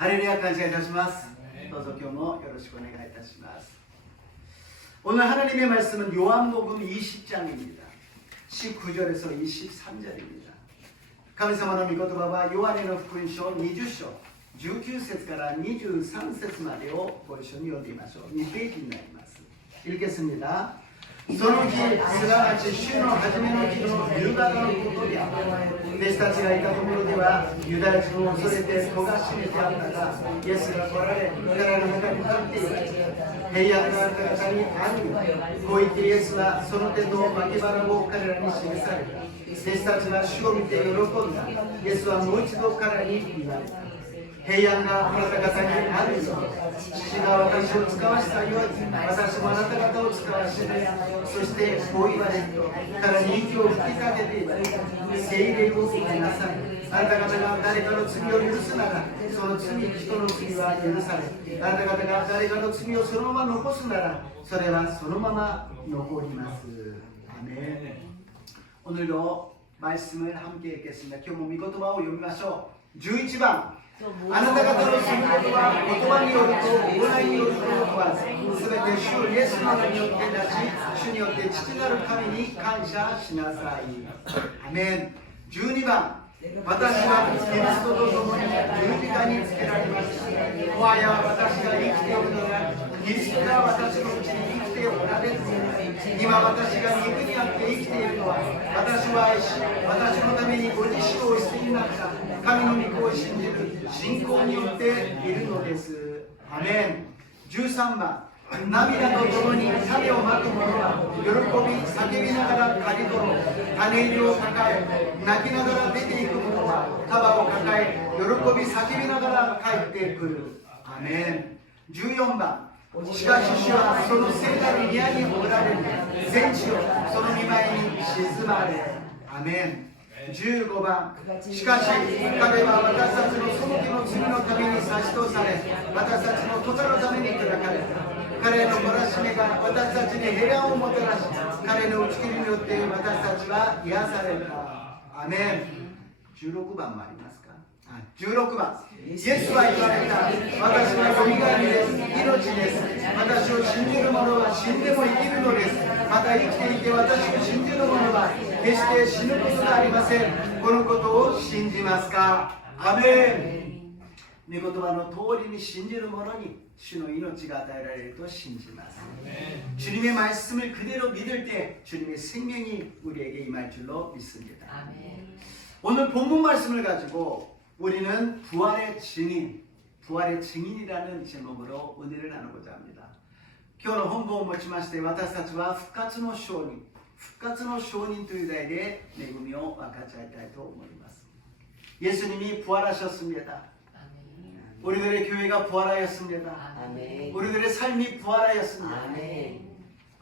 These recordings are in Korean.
ハレルヤ感謝いたします。どうぞ今日もよろしくお願いいたします。오늘 하나님의 말씀은 요한복음 20장입니다. 19절에서 23절입니다. 神様の御言葉はヨハネの福音書20章19節から23節までをご一緒に読んでみましょう。2ページになります。읽겠습니다. その日、すなわち週の初めの日の夕方のことであった。弟子たちがいたところでは、ユダヤ人を恐れて戸が閉めてあったが、イエスが来られ、彼らの中に立っている。平安があなた方にあるよ。こう言ってイエスはその手と脇腹を彼らに示された。弟子たちは主を見て喜んだ。イエスはもう一度彼らに言われた。平安があなた方にあるように、父が私を使わしたように、私もあなた方を使わして、そしてこう言われると、彼に息を吹きかけている。聖霊を受けなさい。あなた方が誰かの罪を許すなら、その罪、人の罪は許され、あなた方が誰かの罪をそのまま残すなら、それはそのまま残ります。アメン。오늘도 말씀을 함께 읽겠습니다.今日も御言葉を読みましょう。11番。あなた方のすることは言葉によると行いによると問わず、すべて主イエスの名によってなし、主によって父なる神に感謝しなさい。アメン。12番。私はキリストと共に十字架につけられました。もはや私が生きておるのが、キリストが私のうちに生きておられるのです。今私が肉にあって生きているのは、私を愛し、私のためにご自身をお捨てになった神の御子を信じる信仰によっているのです。アメン。13番。涙とともに種をまく者は喜び叫びながら刈り取ろう。種入りを抱え泣きながら出ていく者は束を抱え喜び叫びながら帰ってくる。アメン。14番。しかし主はその聖なる宮におられる。全地をその御前に沈まれ。アメン。15番。しかし彼は私たちのその手の罪のために差し通され、私たちの咎のために砕かれた。彼の懲らしめが私たちに平安をもたらし、彼の打ち切りによって私たちは癒された。アメン。16番もありますか。16番。イエスは言われた。私はよみがえりです。命です。私を信じる者は死んでも生きるのです。また生きていて私を信じる者は決して死ぬことがありません。このことを信じますか。アメン。御言葉の通りに信じる者に主の命が与えられると信じます。주님의 말씀을 그대로 믿을 때 주님의 생명이 우리에게 임할 줄로 믿습니다. 오늘 본문 말씀을 가지고 우리는 부활의 증인이라는 제목으로 은혜를 나누고자 합니다. 今日の本文をもちまして、私たちは復活の証人という題で恵みを分かち合いたいと思います。 예수님이 부활하셨습니다. 우리들의 교회가 부활하였습니다. 우리들의 삶이 부활하였습니다.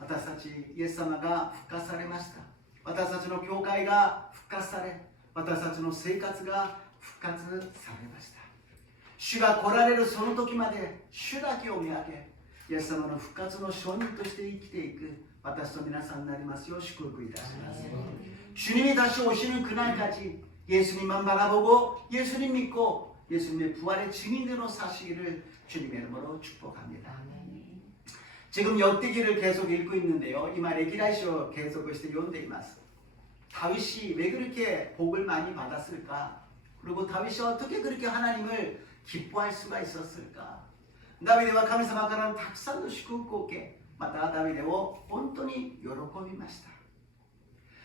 私たちイエス様が復活されました。私たちの教会が復活され、私たちの生活が復活されました。主が来られるその時まで主だけを見上げ、イエス様の復活の証人として生きていく私と皆さんになりますよう祝福いたします。 주님이 다시 오시는 그날까지 예수님만 바라보고 예수님 믿고 예수님의 부활의 증인으로 사시기를 주님의 이름으로 축복합니다. 지금 역대기를 계속 읽고 있는데요. 이 말에 기라이쇼 계속して読んでいます。 다윗이 왜 그렇게 복을 많이 받았을까? 그리고 다윗이 어떻게 그렇게 하나님을 기뻐할 수가 있었을까? 다윗과神様からたくさんの祝福を受け、またダビデを本当に喜びました。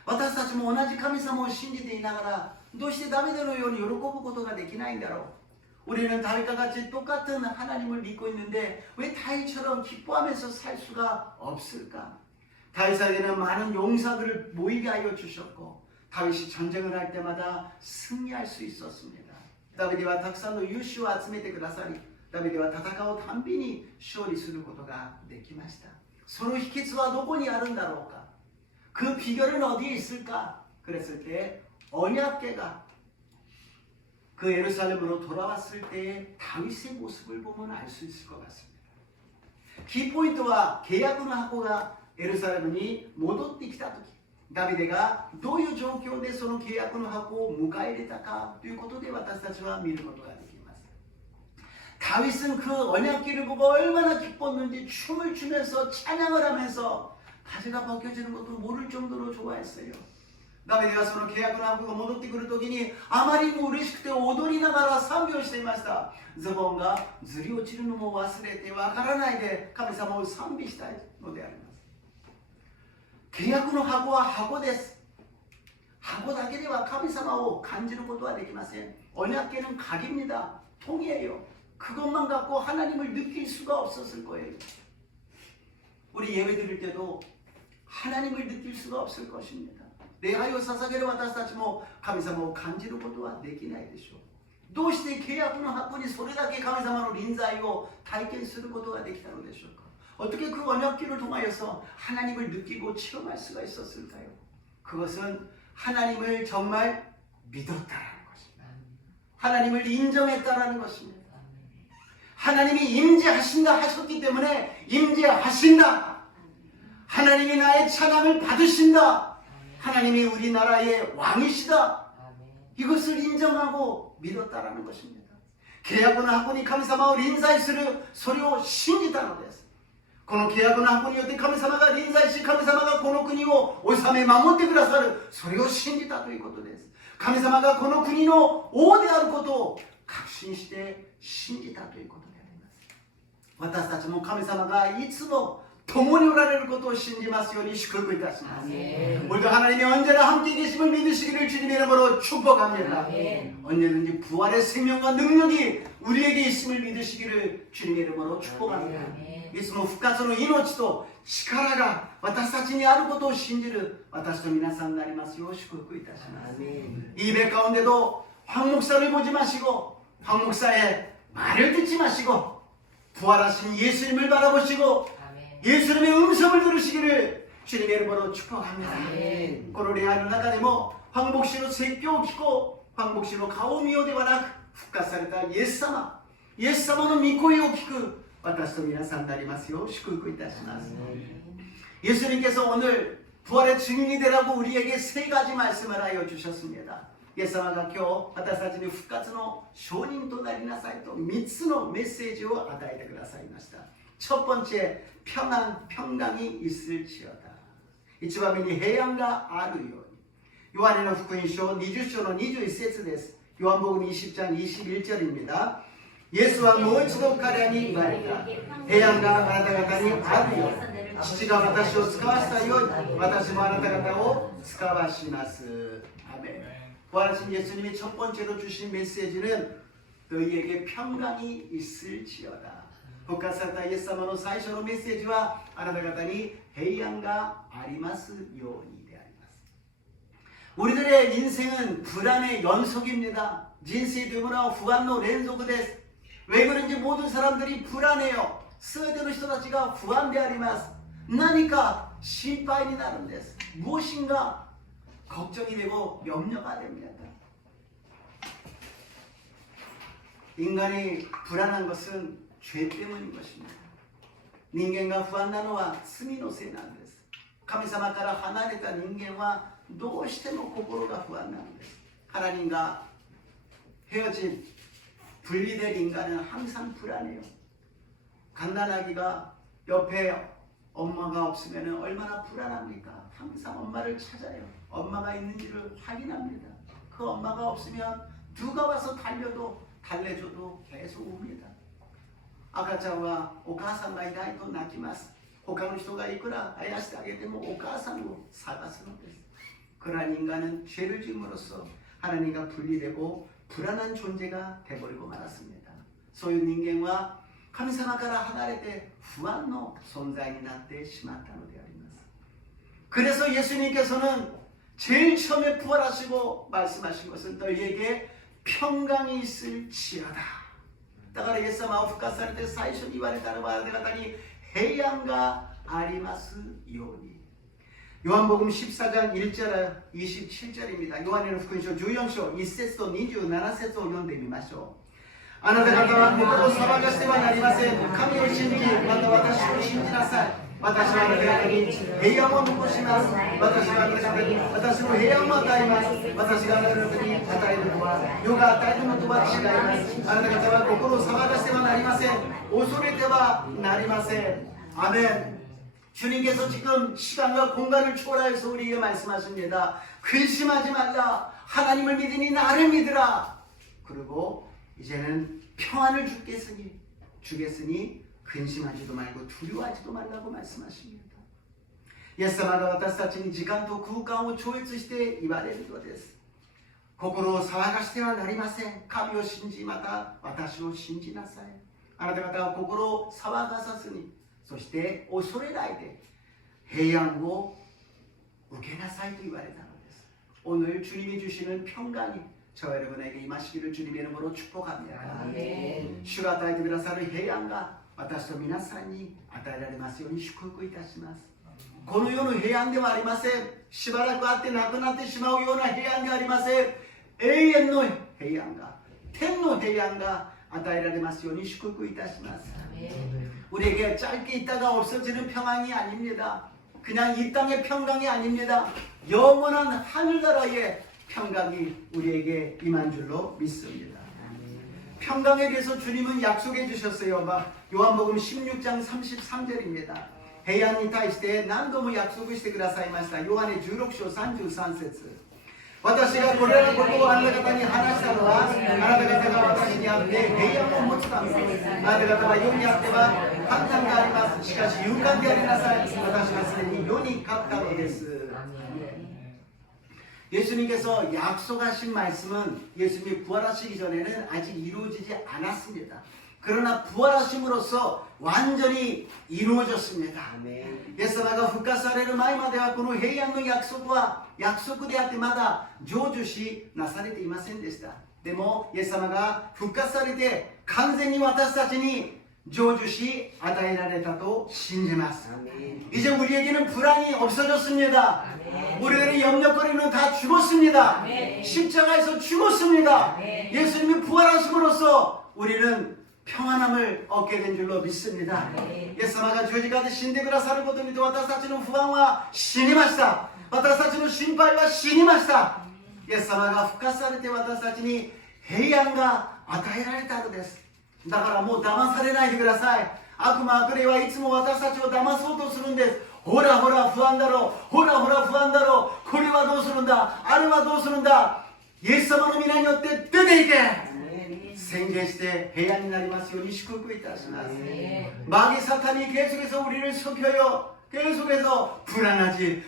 私たちも同じ神様を信じていながら、どうしてダビデのように喜ぶことができないんだろう。 우리는 다윗과 같이 똑같은 하나님을 믿고 있는데 왜 다윗처럼 기뻐하면서 살 수가 없을까? 다윗에게는 많은 용사들을 모이게 하여 주셨고, 다윗이 전쟁을 할 때마다 승리할 수 있었습니다. 다윗과 たくさんの勇士を集めてくださり、ダビデは戦うたんびに勝利することができました。その秘訣はどこにあるんだろうか。그 비결은 어디에 있을까? 그랬을 때 언약궤가 그 예루살렘으로 돌아왔을 때의 다윗의 모습을 보면 알 수 있을 것 같습니다. 키포인트와 계약을 하고가 예루살렘이 戻ってきた時、ダビデがどういう状況でその契約の箱を迎え入れたかということで私たちは見ることができます。 다윗은 그 언약궤를 보고 얼마나 기뻤는지 춤을 추면서 찬양을 하면서 바지가 벗겨지는 것도 모를 정도로 좋아했어요. 다윗가その契約の箱が戻ってくるときにあまりにも嬉しくて踊りながら賛美をしていました。ズボンがずり落ちるのも忘れてわからないで神様を賛美したいのであります。契約の箱は箱です。箱だけでは神様を感じることはできません。 언약궤는 각입니다. 통이에요. 그것만 갖고 하나님을 느낄 수가 없었을 거예요. 우리 예배 드릴 때도 하나님을 느낄 수가 없을 것입니다. 礼拝を捧げる私たちも神様を感じることはできないでしょう。どうして契約の箱にそれだけ神様の臨在を体験することができたのでしょうか。 어떻게 그 언약궤를 통하여서 하나님을 느끼고 체험할 수가 있었을까요? 그것은 하나님을 정말 믿었다라는 것입니다. 하나님을 인정했다라는 것입니다. 하나님이 임재하신다 하셨기 때문에 임재하신다. 하나님이 나의 찬양을 받으신다. 하나님이 우리나라의 왕이시다. 이것을 인정하고 믿었다라는 것입니다. 계약은 하고니神様を臨在するそれを信じたのです。この契約の箱によって神様が臨在し、神様がこの国を治め守ってくださる、それを信じたということです。神様がこの国の王であることを確信して信じたということであります。私たちも神様がいつも共におられることを信じますように祝福いたします。 우리도 하나님이 언제나 함께 계심을 믿으시기를 주님의 이름으로 축복합니다. 언제든지 부활의 생명과 능력이 우리에게 있음을 믿으시기를 주님의 이름으로 축복합니다. いつも復活の命と力が私たちにあることを信じる私と皆さんになりますよう祝福いたします。이 예배 가운데도 황 목사를 보지 마시고 황 목사의 말을 듣지 마시고 부활하신 예수님을 바라보시고 예수님의 음성을 들으시기를 주님의 이름으로 축복합니다. この礼拝の中でも황牧師の説教を聞こう、황牧師の顔を見ようではなく復活されたイエス様の御声を聞く私と皆さんになりますよう祝福いたします。 예수님께서 오늘 부활의 증인이 되라고 우리에게 세 가지 말씀을 하여 주셨습니다. 예수님가 今日私たちに復活の証人となりなさいと3つのメッセージを与えてくださいました。 첫 번째, 평강이 있을지어다. 一番目に平安があるように。ヨハネの福音書20章の21節です。ヨハン복음 20장 21절입니다. 예수와もう一度彼らに言われた。平安があなた方にあるように。父が私を使わしたように私もあなた方を使わします。아멘. 부활하신 예수님이 첫 번째로 주신 메시지는 너희에게 평강이 있을지어다. 復活されたイエス様の最初のメッセージはあなた方に平安がありますようにであります。 우리들의 인생은 불안의 연속입니다.人生というものは不安の連続です。 왜 그런지 모든 사람들이 불안해요. 全ての人たちが不安であります。 何か心配になるんです。 무엇인가 걱정이 되고 염려가 됩니다. 인간이 불안한 것은 죄 때문인 것입니다. 人間が不安なのは罪のせいなんです。神様から離れた人間はどうしても心が不安なんです。 하나님과 헤어진 분리된 인간은 항상 불안해요. 갓난아기가 옆에 엄마가 없으면 얼마나 불안합니까? 항상 엄마를 찾아요. 엄마가 있는지를 확인합니다. 그 엄마가 없으면 누가 와서 달래줘도 계속 웁니다. 赤ちゃんはお母さんがいないと泣きます。他の人がいくらあやしてあげてもお母さんを探すのです。 그러한 인간은 죄를 지음으로써 하나님과 분리되고 불안한 존재가 되어버리고 말았습니다. そういう人間は神様から離れて不安の存在になってしまったのであります。 그래서 예수님께서는 제일 처음에 부활하시고 말씀하신 것은 너희에게 평강이 있을지어다. だからイエス様を復活されて最初に言われたのはあなた方に平安がありますように。 요한복음 14장 1절 27절입니다. 요한의福音書 14章 1節と 27節を読んでみましょう。あなた方は心を騒がしてはなりません。神を信じ、また私を信じなさい。私はあなた方に平安を残します。私はあなた方に私の平安を与えます。私があなた方に与れるのは世が与えるのとは違います。あなた方は心を騒がしてはなりません。恐れてはなりません。아멘. 주님께서 지금 시간과 공간을 초월해서 우리에게 말씀하십니다. 근심하지 말라. 하나님을 믿으니 나를 믿으라. 그리고 이제는 평안을 주겠으니 근심하지도 말고 두려워하지도 말라고 말씀하십니다. イエス様が私たちに時間と空間を超越して言われるのです。心を騒がしてはなりません。神を信じ、また私を信じなさい。あなた方は心を騒がさずに、そして恐れないで平安を受けなさいと言われたのです。 오늘 주님이 주시는 평강이 저와 여러분에게 임하시기를 주님의 이름으로 축복합니다. 주가与えてくださる平安が私と皆さんに与えられますように祝福いたします。この世の平安ではありません。しばらくあってなくなってしまうような平安ではありません。永遠の平安が、天の平安が与えられますように祝福いたします。 우리에게 짧게 있다가 없어지는 평안이 아닙니다. 그냥 이 땅의 평강이 아닙니다. 영원한 하늘나라의 평강이 우리에게 임한 줄로 믿습니다. 평강에 대해서 주님은 약속해 주셨어요. 요한복음 16장 33절입니다. 平安に対して何度も約束してくださいました。ヨハネ16章33節。私がこれらのことをあなた方に話したのは、あなた方が私にあって平安を持つためです。あなた方は世にあっては簡単があります。しかし勇敢でありなさい。私はすでに世に勝ったのです。 예수님께서 약속하신 말씀은 예수님이 부활하시기 전에는 아직 이루어지지 않았습니다. 그러나 부활하심으로써 완전히 이루어졌습니다. 예수님가 復活される前まではこの平安の約束は約束であってまだ成就しなされていませんでした。でもイエス様が復活されて完全に私たちに成就し与えられたと信じます。 이제 우리에게는 불안이 없어졌습니다. 우리들의 염려거리는 다 죽었습니다. 십자가에서 죽었습니다. 예수님이 부활하심으로써 우리는 평안함을 얻게 된 줄로 믿습니다. イエス様が十字架で死んでくださることによって私たちの不安は死にました。私たちの心配は死にました。イエス様が復活されて私たちに平安が与えられたのです。だからもう騙されないでください。悪魔悪霊はいつも私たちを騙そうとするんです。ほらほら不安だろう、ほらほら不安だろう、これはどうするんだ、あれはどうするんだ。イエス様の皆によって出ていけ宣言して平安になりますように祝福いたします。 마귀 사탄이 계속해서 우리를 속여요. 계속해서 불안하지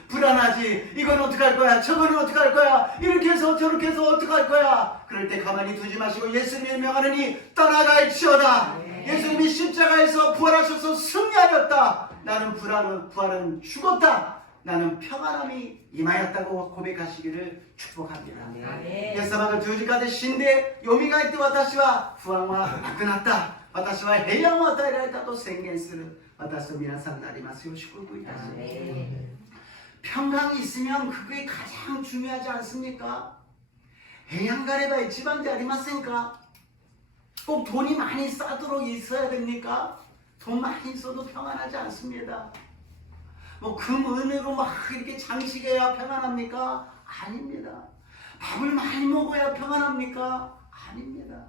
이건 어떡할 거야, 저거는 어떡할 거야, 이렇게 해서 저렇게 해서 어떡할 거야. 그럴 때 가만히 두지 마시고 예수님의 명하느니 떠나갈지어다. 예수님이 십자가에서 부활하셔서 승리하였다. 나는 부활은 죽었다. 나는 평안함이 임하였다고 고백하시기를 축복합니다. 예수님가十字架で死んでよみがえって私は不安はなくなった。私は平安を与えられたと宣言する私と皆さんになりますよう祝福いたします。 평강이 있으면 그게 가장 중요하지 않습니까? 해양가래가 이치반지 아리마센가? 꼭 돈이 많이 싸도록 있어야 됩니까? 돈 많이 써도 평안하지 않습니다. 뭐 금은으로 막 이렇게 장식해야 평안합니까? 아닙니다. 밥을 많이 먹어야 평안합니까? 아닙니다.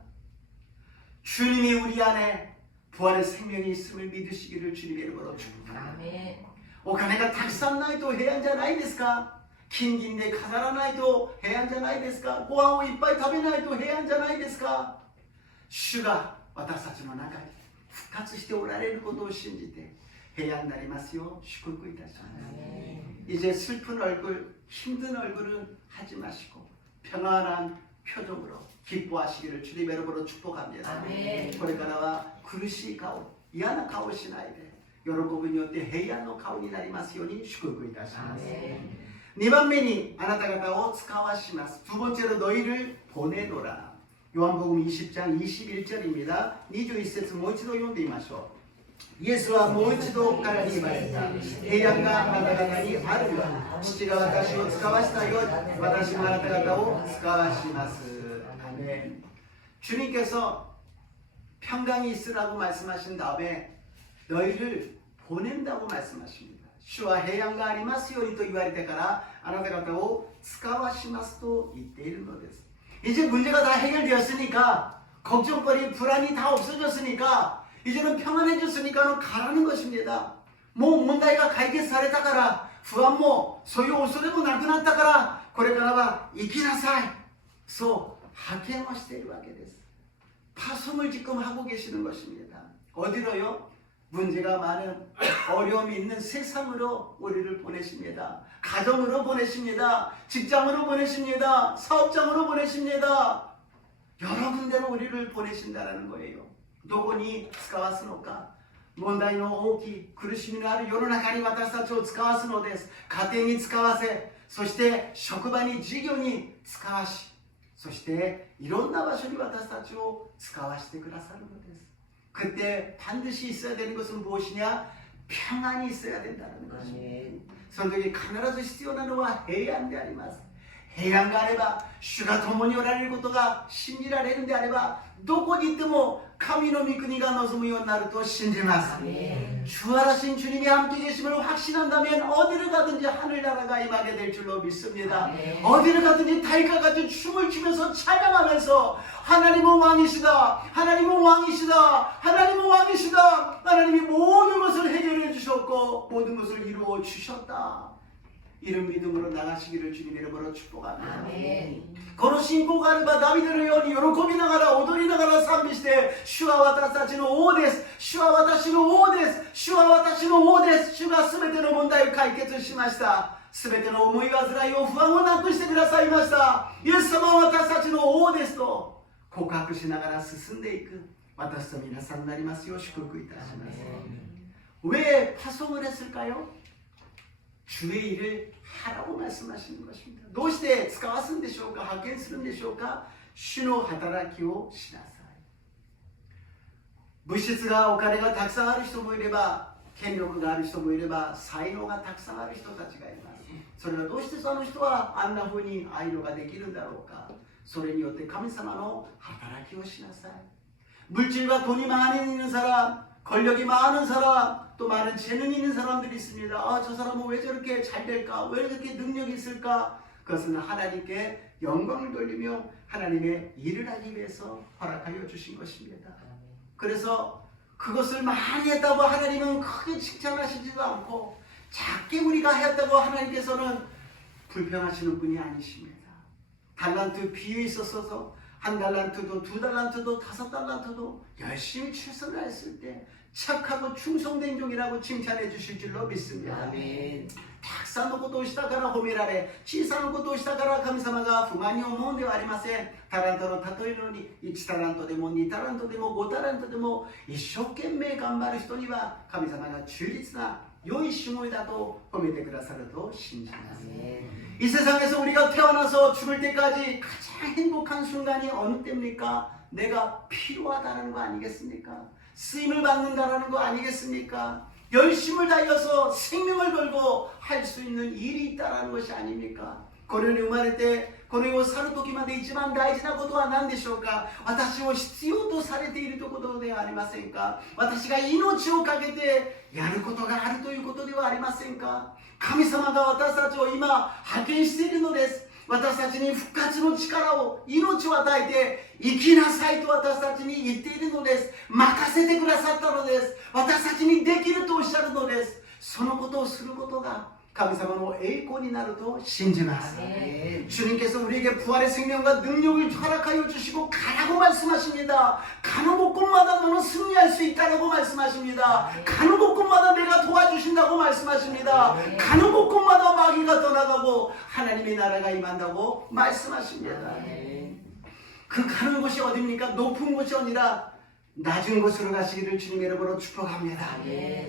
주님이 우리 안에 부활의 생명이 있음을 믿으시기를 주님의 이름으로 축복합니다. お金がたくさんないと平安じゃないですか。金銀で飾らないと平安じゃないですか。ご飯をいっぱい食べないと平安じゃないですか。主が私たちの中に復活しておられることを信じて平安になりますよう祝福いたします。 이제 슬픈 얼굴, 힘든 얼굴은 하지 마시고 평안한 표정으로 기뻐하시기를 주님의 이름으로 축복합니다. これからは苦しい顔、嫌な顔しないで喜びによって平安の顔になりますように祝福いたします。 2番目にあなた方を使わします。 두 번째로 너희를 보내노라. 요한복음 20장 21절입니다. 21節もう一度読んでみましょう。イエスはもう一度彼に言われた。平安があなた方にあるように、父が私を使わしたように、私もあなた方を使わします。 아멘. 주님께서 평강이 있으라고 말씀하신 다음에 너희를 보낸다고 말씀하십니다. 주와 해양가 아리마스ようにと言われてからあなた方を使わしますと言っているのです。 이제 문제가 다 해결되었으니까, 걱정거리, 불안이 다 없어졌으니까, 이제는 평안해졌으니까 가라는 것입니다. もう問題が解決されたから、不安もそういう恐れもなくなったから、これからは生きなさい。そう派遣をしているわけです。 파송을 지금 하고 계시는 것입니다. 어디로요? 문제가 많은 어려움이 있는 세상으로 우리를 보내십니다. 가정으로 보내십니다. 직장으로 보내십니다. 사업장으로 보내십니다. 여러 군데로 우리를 보내신다는 거예요. どこに使わすのか。問題の大きい苦しみのある世の中に私たちを使わすのです。家庭に使わせ、そして職場に事業に使わし、そしていろんな場所に私たちを使わせてくださるのです。 그때 반드시 있어야 되는 것은 무엇이냐? 평안이 있어야 된다는 것입니다. 성경이 必ず必要なのは平安であります。平安があれば、主が共におられることが信じられるんであれば、どこに行っても神の御国が望むようになると信じます。 주하신 주님이 함께 계심을 확신한다면 어디를 가든지 하늘나라가 임하게 될 줄로 믿습니다. 어디를 가든지 달과 같이 춤을 추면서 찬양하면서 하나님은 왕이시다, 하나님은 왕이시다, 하나님은 왕이시다, 하나님이 모든 것을 해결해 주셨고 모든 것을 이루어 주셨다. 이런 믿음으로 나가시기를 주님의 이름으로 축복합니다. この信仰があればダビデのように喜びながら踊りながら賛美して、主は私たちの王です、主は私の王です、主は私の王です、主が全ての問題を解決しました。全ての思い煩いを不安をなくしてくださいました。イエス様は私たちの王ですと告白しながら進んでいく私と皆さんになりますよう祝福いたします。왜 파송을 했을까요? 주의 일을 하라고 말씀하시는 것입니다. どうして使わすんでしょうか、派遣するんでしょうか。主の働きをしなさい。物質がお金がたくさんある人もいれば、権力がある人もいれば、才能がたくさんある人たちがいます。それはどうしてその人はあんな風に愛のができるんだろうか。それによって神様の働きをしなさい。 물질과 돈이 많이 있는 사람, 권력이 많은 사람, 또 많은 재능이 있는 사람들이 있습니다. 아, 저 사람은 왜 저렇게 잘 될까? 왜 저렇게 능력이 있을까? 그것은 하나님께 영광을 돌리며 하나님의 일을 하기 위해서 허락하여 주신 것입니다. 그래서 그것을 많이 했다고 하나님은 크게 칭찬하시지도 않고, 작게 우리가 했다고 하나님께서는 불평하시는 분이 아니십니다. 달란트 비유 있었어서 한 달란트도 두 달란트도 다섯 달란트도 열심히 최선을 했을 때 착하고 충성된 종이라고 칭찬해 주실 줄로 믿습니다. 아멘. たくさんのことをしたから褒められ、小さなことをしたから神様が不満に思うんではありません。タラントの例えのように1タラントでも2タラントでも5タラントでも一生懸命頑張る人には神様が忠実な良いしもいだと褒めてくださると信じます。 이 세상에서 우리가 태어나서 죽을 때까지 가장 행복한 순간이 어느 때입니까? 내가 필요하다는 거 아니겠습니까? 쓰임을 받는다는 거 아니겠습니까? 열심을 다해서 생명을 걸고 할 수 있는 일이 있다는 것이 아닙니까? この世に生まれてこの世を去る時まで一番大事なことは何でしょうか。私を必要とされているということではありませんか。私が命をかけてやることがあるということではありませんか。神様が私たちを今派遣しているのです。私たちに復活の力を、命を与えて生きなさいと私たちに言っているのです。任せてくださったのです。私たちにできるとおっしゃるのです。そのことをすることが神様の栄光になると信じます。 주님께서 우리에게 부활의 생명과 능력을 허락하여 주시고 가라고 말씀하십니다. 가는 곳곳마다 너는 승리할 수 있다고 말씀하십니다. 가는 곳곳마다 내가 도와주신다고 말씀하십니다. 가는 곳곳마다 마귀가 떠나가고 하나님의 나라가 임한다고 말씀하십니다. 그 가는 곳이 어디입니까? 높은 곳이 아니라 낮은 곳으로 가시기를 주님의 이름으로 축복합니다.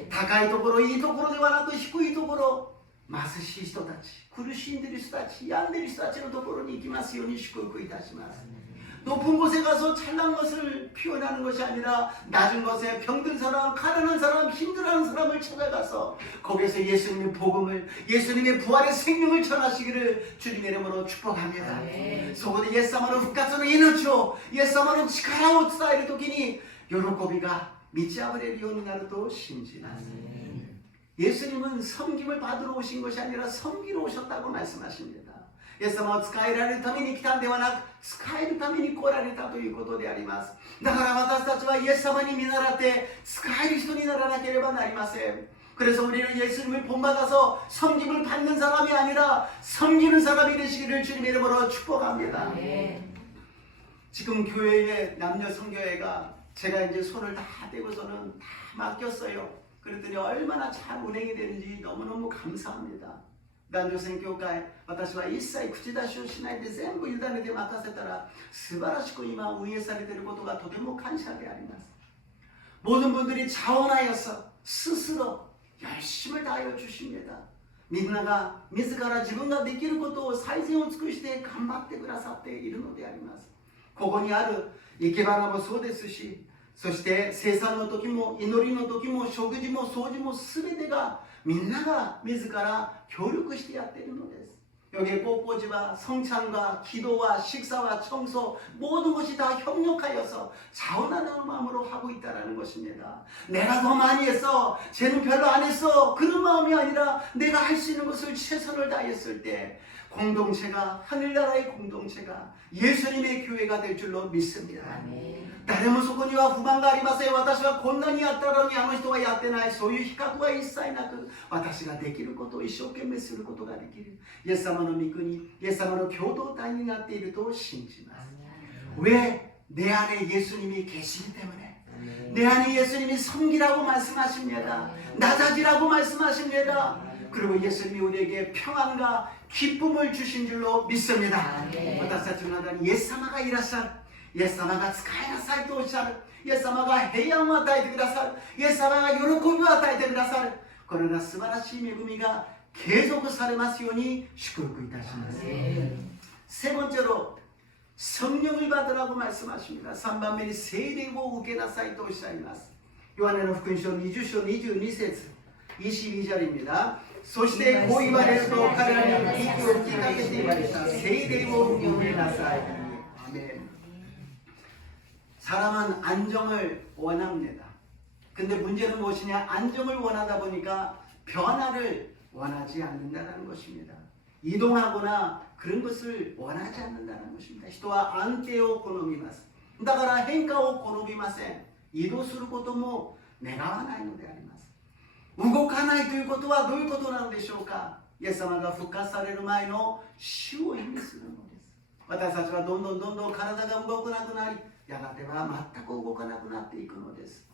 高いところ、いいところではなく低いところ、貧しい人たち、苦しんでいる人たち、病んでいる人たちのところに行きますように祝福いたします。 높은 곳에 가서 찬란한 것을 표현하는 것이 아니라 낮은 곳에 병든 사람, 가난한 사람, 힘들어하는 사람을 찾아가서 거기에서 예수님의 복음을, 예수님의 부활의 생명을 전하시기를 주님의 이름으로 축복합니다. そこでイエス様の復活の命を、イエス様の力を伝えるときに喜びが満ち溢れるようになると信じます。 예수님은 섬김을 받으러 오신 것이 아니라 섬기러 오셨다고 말씀하십니다. イエス様は使えられるために来たんではなく、使えるために来られたということであります。だから私たちはイエス様に見習って使える人にならなければなりません。 그래서 우리는 예수님을 본받아서 섬김을 받는 사람이 아니라 섬기는 사람이 되시기를 주님 이름으로 축복합니다. 지금 교회의 남녀 성교회가 제가 이제 손을 다 떼고서는 다 맡겼어요. 그랬더니 얼마나 잘 운행이 되는지 너무너무 감사합니다. 男女宣教会、私は一切口出しをしないで全部委ねて任せたら素晴らしく今運営されていることがとても感謝であります。 모든 분들이 자원하여서 스스로 열심을 다하여 주십니다. 민나가自分ができることを最善を尽くして頑張ってくださっているのであります。ここにある生け花もそうですし、そして生産の時も祈りの時も食事も掃除も全てがみんなが自ら協力してやっているのです。 여기에 꽃꽂이와 성찬과 기도와 식사와 청소 모든 것이 다 협력하여서 자원하는 마음으로 하고 있다는 것입니다. 내가 더 많이 했어, 쟤는 별로 안 했어, 그런 마음이 아니라 내가 할 수 있는 것을 최선을 다했을 때 공동체가 하늘나라의 공동체가 예수님의 교회가 될 줄로 믿습니다. 誰もそこには不満がありません。私はこんなにやったのにあの人はやってない。そういう比較は一切なく、私ができることを一生懸命することができる。イエス様の御国、イエス様の共同体になっていると信じます。왜 내 안에 예수님이 계시기 때문에 내 안에 예수님이 섬기라고 말씀하십니다. 낮아지라고 말씀하십니다. 그리고 예수님이 우리에게 평안과 기쁨을 주신 줄로 믿습니다. 私たちの中にイエス様がいらっしゃる。 イエス様が使いなさいとおっしゃる。イエス様が平安を与えてくださる。イエス様が喜びを与えてくださる。このような素晴らしい恵みが継続されますように祝福いたします。세 번째로 성령을 받으라고 말씀하십니다. 3番目に聖霊を受けなさいとおっしゃいます。ヨハネの福音書20章22節22절입니다. そしてこう言われると彼らに息を吹きかけて言われた。聖霊を受けなさい。アメン。 사람은 안정을 원합니다. 근데 문제는 무엇이냐? 안정을 원하다 보니까 변화를 원하지 않는다는 것입니다. 이동하거나 그런 것을 원하지 않는다는 것입니다. 人は安定を好みます。だから変化を好みません。移動することも願わないのであります。動かないということはどういうことなのでしょうか？イエス様が復活される前の死を意味するのです。私たちはどんどん体が動かなくなり やがては全く動かなくなっていくのです。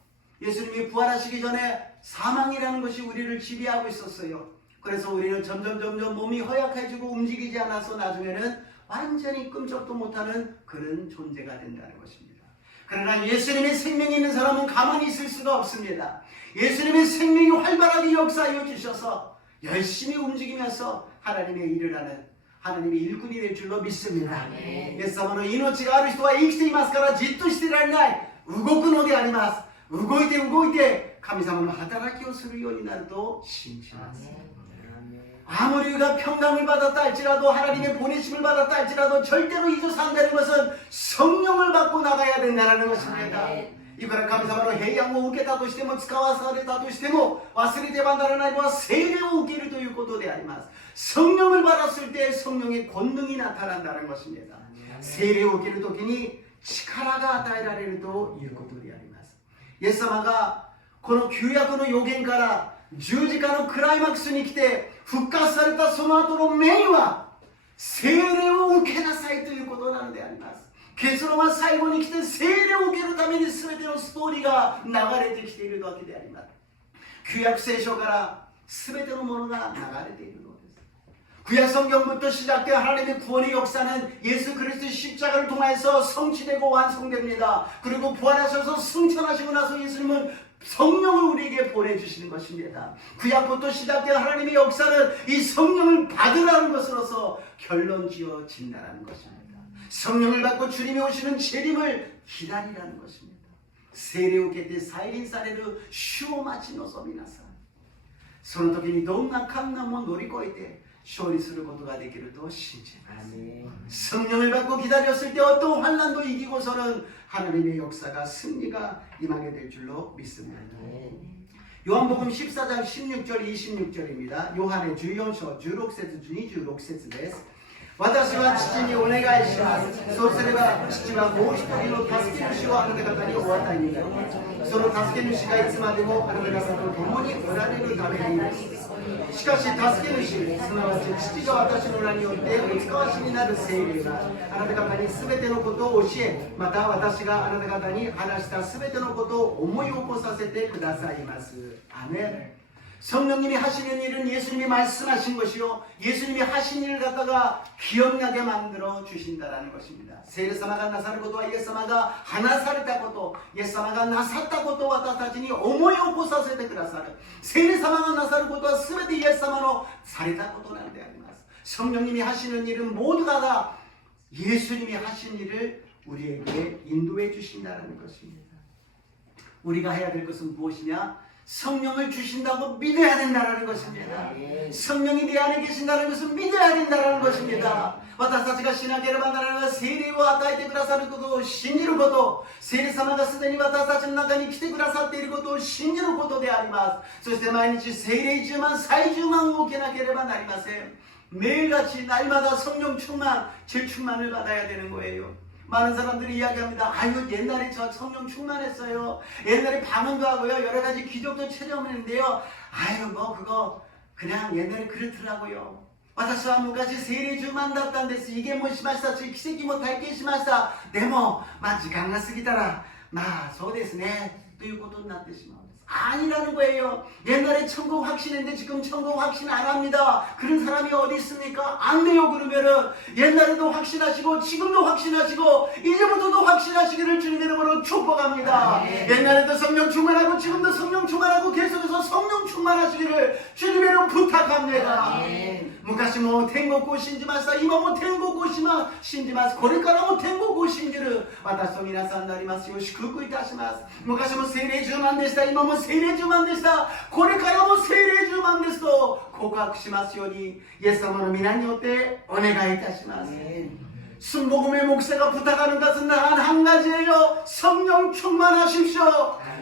예수님이 부활하시기 전에 사망이라는 것이 우리를 지배하고 있었어요. 그래서 우리는 점점 몸이 허약해지고 움직이지 않아서 나중에는 완전히 끔찍도 못하는 그런 존재가 된다는 것입니다. 그러나 예수님의 생명이 있는 사람은 가만히 있을 수가 없습니다. 예수님의 생명이 활발하게 역사하여 주셔서 열심히 움직이면서 하나님의 일을 하는 하나님의 일꾼이 될 줄로 믿습니다. イエス様の命がある人は生きていますからじっとしていられない。動くのであります。動いて神様の働きをするようになると信じます。 아무리 우리가 평강을 받았다 할지라도 하나님의 보내심을 받았다 할지라도 절대로 잊어서 안 되는 것은 성령을 받고 나가야 된다는 것입니다. いくら神様の平安を受けたとしても使わされたとしても忘れてはならないのは聖霊を受けるということであります。 성령을 받았을 때 성령의 권능이 나타난다는 것입니다. 세례를 受ける時に力が与えられるということであります。 イエス様がこの旧約の予言から十字架のクライマックスに来て復活されたその後のメインは聖霊を受けなさいということなのであります。 結論は最後に来て聖霊を受けるために全てのストーリーが流れてきているわけであります。 旧約聖書から全てのものが流れているのです。 구약 성경부터 시작된 하나님의 구원의 역사는 예수 그리스도의 십자가를 통해서 성취되고 완성됩니다. 그리고 부활하셔서 승천하시고 나서 예수님은 성령을 우리에게 보내주시는 것입니다. 구약부터 시작된 하나님의 역사는 이 성령을 받으라는 것으로서 결론지어진다는 것입니다. 성령을 받고 주님이 오시는 재림을 기다리라는 것입니다. 聖霊を受けて再臨される主を待ち望みなさい。その時にどんな困難も乗り越えて勝利することができると信じます。 성령을 받고 기다렸을 때 어떤 환난도 이기고서는 하나님의 역사가 승리가 임하게 될 줄로 믿습니다. 요한복음 14장 16절 26절입니다. 요한의 14章16節26節です。私は父にお願いします。そうすれば父はもう一人の助け主をあなた方にお与えになります。その助け主がいつまでもあなた方と共におられるためにです。しかし助け主、すなわち父が私の名によってお使わしになる聖霊があなた方に全てのことを教え、また私があなた方に話した全てのことを思い起こさせてくださいます。アメン. 성령님이 하시는 일은 예수님이 말씀하신 것이요, 예수님이 하신 일 갖다가 기억나게 만들어 주신다라는 것입니다. 세례사마가 나사르고도 예사마가 하나 사르다고도 예사마가 나샀다고도 와타타지니 오모이 오고사세테 그라사르 세례사마가 나사르고도 스베데 예사마노 사르다고도 난데 아리마스. 성령님이 하시는 일은 모두가 다 예수님이 하신 일을 우리에게 인도해 주신다는 것입니다. 우리가 해야 될 것은 무엇이냐? 성령을 주신다고 믿어야 된다는 것입니다. 성령이 내 안에 계신다는 것은 믿어야 된다는 것입니다. 私たちがしなければならない聖霊を与えてくださることを信じること、聖霊様がすでに私たちの中に来てくださっていることを信じることであります。そして毎日聖霊充満、再充満を受けなければなりません。 매일같이 날마다 성령 충만, 재충만을 받아야 되는 거예요. 많은 사람들이 이야기합니다. 아유, 옛날에 저 성령 충만했어요. 옛날에 방언도 하고요, 여러 가지 기적도 체험했는데요. 아유, 뭐 그거 그냥 옛날에 그렇더라고요. 私は昔聖霊充満だったんです。異言もしましたし、奇跡も体験しました。でも、時間が過ぎたら、そうですね、ということになってしまうんです。 아니라는 거예요. 옛날에 천국 확신했는데 지금 천국 확신 안 합니다. 그런 사람이 어디 있습니까? 안 돼요. 그러면은 옛날에도 확신하시고 지금도 확신하시고 이제부터도 확신하시기를 주님의 이름으로 축복합니다. 옛날에도 성령 충만하고 지금도 성령 충만하고 계속해서 성령 충만하시기를 주님의 이름 부탁합니다. 昔も天国を信じました。今も天国を信じます。これからも天国を信じる私と皆さんになりますよう祝福いたします。昔も聖霊充満でした。今も聖霊充満でした。これからも聖霊充満ですと告白しますようにイエス様の皆によってお願いいたします。 순복음의 목사가 부탁하는 것은 단 한 가지예요. 성령 충만하십시오.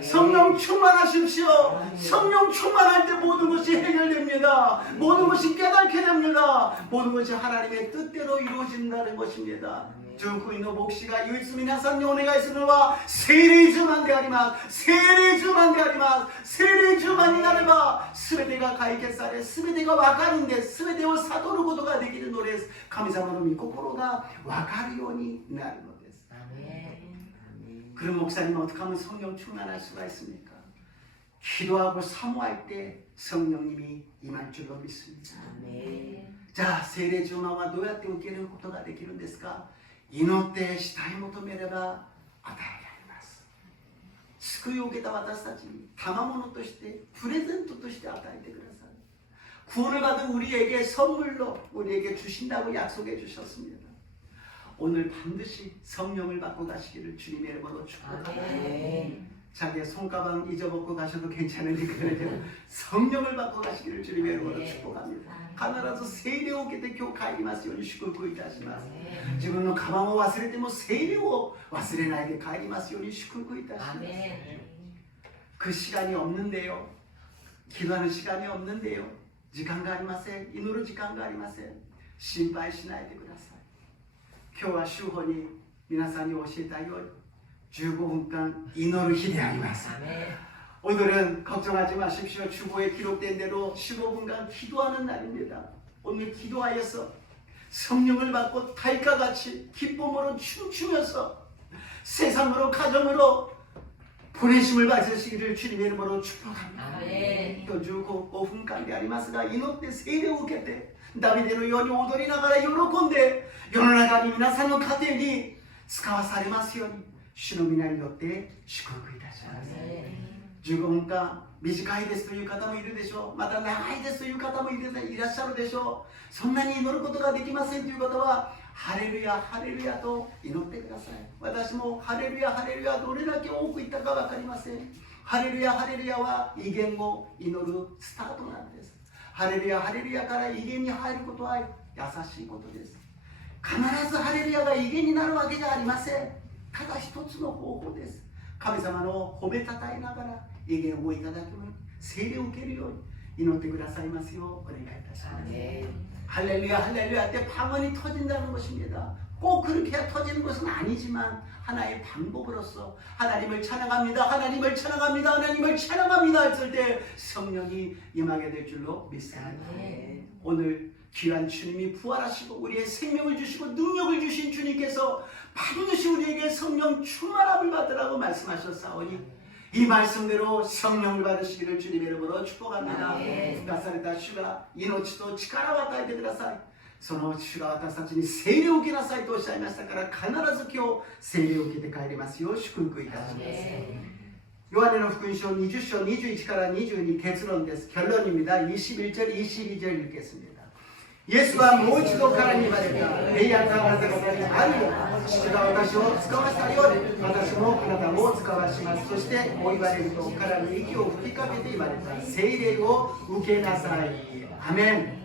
성령 충만하십시오. 성령 충만할 때 모든 것이 해결됩니다. 모든 것이 깨닫게 됩니다. 모든 것이 하나님의 뜻대로 이루어진다는 것입니다. 純福音の牧師が唯一皆さんにお願いするのは聖霊充満であります。聖霊充満であります。聖霊充満になれば全てが解決され全てが分かるんです。全てを悟ることができるのです。神様の御心が分かるようになるのです。 그런 목사님 어떻게 하면 성령 충만할 수가 있습니까? 기도하고 사모할 때 성령님이 임할 줄로 믿습니다. 자,聖霊充満はどうやって受けることができるんですか? 祈って主体求めれば与えられます。救いを受けた私たちに賜物としてプレゼントとして与えてください。 구원을 받은 우리에게 선물로 우리에게 주신다고 약속해 주셨습니다. 오늘 반드시 성령을 받고 가시기를 주님의 이름으로 축복합니다. 자기의 손가방 잊어먹고 가셔도 괜찮으니 그래요. 성령을 받고 가시기를 주님의 이름으로 축복합니다. 必ず聖霊を受けて今日帰りますように祝福いたします。自分のカバンを忘れても聖霊を忘れないで帰りますように祝福いたします。그 시간이 없는데요. 기도하는 시간이 없는데요. 時間がありません。祈る時間がありません。心配しないでください。今日は主法に皆さんに教えたように15分間祈る日であります。 오늘은 걱정하지 마십시오. 주보에 기록된 대로 15분간 기도하는 날입니다. 오늘 기도하여서 성령을 받고 달과 같이 기쁨으로 춤추면서 세상으로 가정으로 보내심을 받으시기를 주님의 이름으로 축복합니다. 또 15分間でありますが祈って聖霊を受けてダビデのように踊りながら喜んで世の中に皆さんの家庭に使わされますように主の皆によって祝福いたします。 15分間短いですという方もいるでしょう。また長いですという方もいらっしゃるでしょう。そんなに祈ることができませんという方はハレルヤハレルヤと祈ってください。私もハレルヤハレルヤどれだけ多く言ったか分かりません。ハレルヤハレルヤは異言を祈るスタートなんです。ハレルヤハレルヤから異言に入ることは優しいことです。必ずハレルヤが異言になるわけじゃありません。ただ一つの方法です。神様の褒めたたえながら異言をいただき聖霊を受けるように祈ってくださいますようお願いいたします。할렐루야 할렐루야 때 방언이 터진다는 것입니다. 꼭 그렇게 해야 터지는 것은 아니지만 하나의 방법으로서 하나님을 찬양합니다. 하나님을 찬양합니다. 하나님을 찬양합니다 했을 때 성령이 임하게 될 줄로 믿습니다. 오늘 귀한 주님이 부활하시고 우리의 생명을 주시고 능력을 주신 주님께서 반드시 우리에게 성령 충만함을 받으라고 말씀하셨사오니 이 말씀대로 성령을 받으시기를 주님의 이름으로 축복합니다. 出された主が命と力を与えてください。その主が私たちに聖霊を受けなさいとおっしゃいましたから必ず今日聖霊を受けて帰りますよう祝福いたします。ヨハネの福音書20章21から22結論です。결론입니다. 21절 22절 읽겠습니다. 예수가もう一度彼に言われた。平安があなた方にあるよ。父が私を使わしたように私もあなたを使わします。そしてこう言われると彼に息を吹きかけて言われた。聖霊を受けなさい。アメン。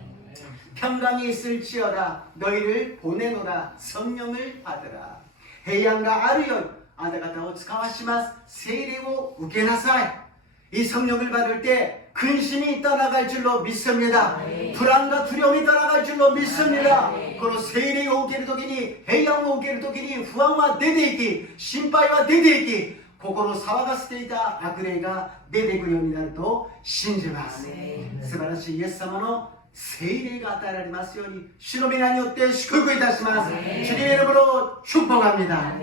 평강이 있을지어다 너희를 보내노라 성령을 받으라 해양과 아르요 아다가타오 스카와시마스 세례を 受けなさい 이 성령을 받을 때 근심이 떠나갈 줄로 믿습니다. 불안과 두려움이 떠나갈 줄로 믿습니다. 그리고 세례를 受ける時に 해양을 受ける時に不安は出ていき心配は出ていき心を騒がせていた悪霊が出てくるようになると信じます。素晴らしいイエス様の 세례가 与えられますように主の皆によって祝福いたします。 주님의 이름으로 축복합니다.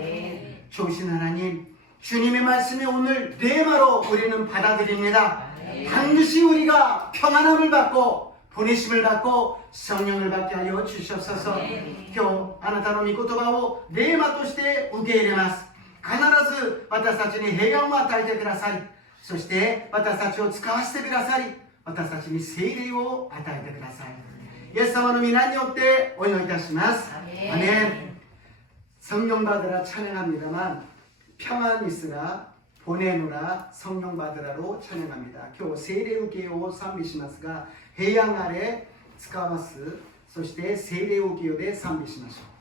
좋으신 하나님 주님의 말씀이 오늘 레마로 우리는 받아들입니다. 반드시 우리가 평안함을 받고 보내심을 받고 성령을 받게 하여 주시옵소서. 今日あなたの御言葉をレマとして受け入れます。必ず私たちに平安を与えてください。そして私たちを使わせてください。 私たちに聖霊を与えてください。イエス様の皆によってお祈りいたします。아멘. 성령 받으라 찬양합니다만 평안 있으라 보내노라 성령 받으라로 찬양합니다. 今日聖霊受けを賛美しますが平安아래使わすそして聖霊受けで賛美しましょう。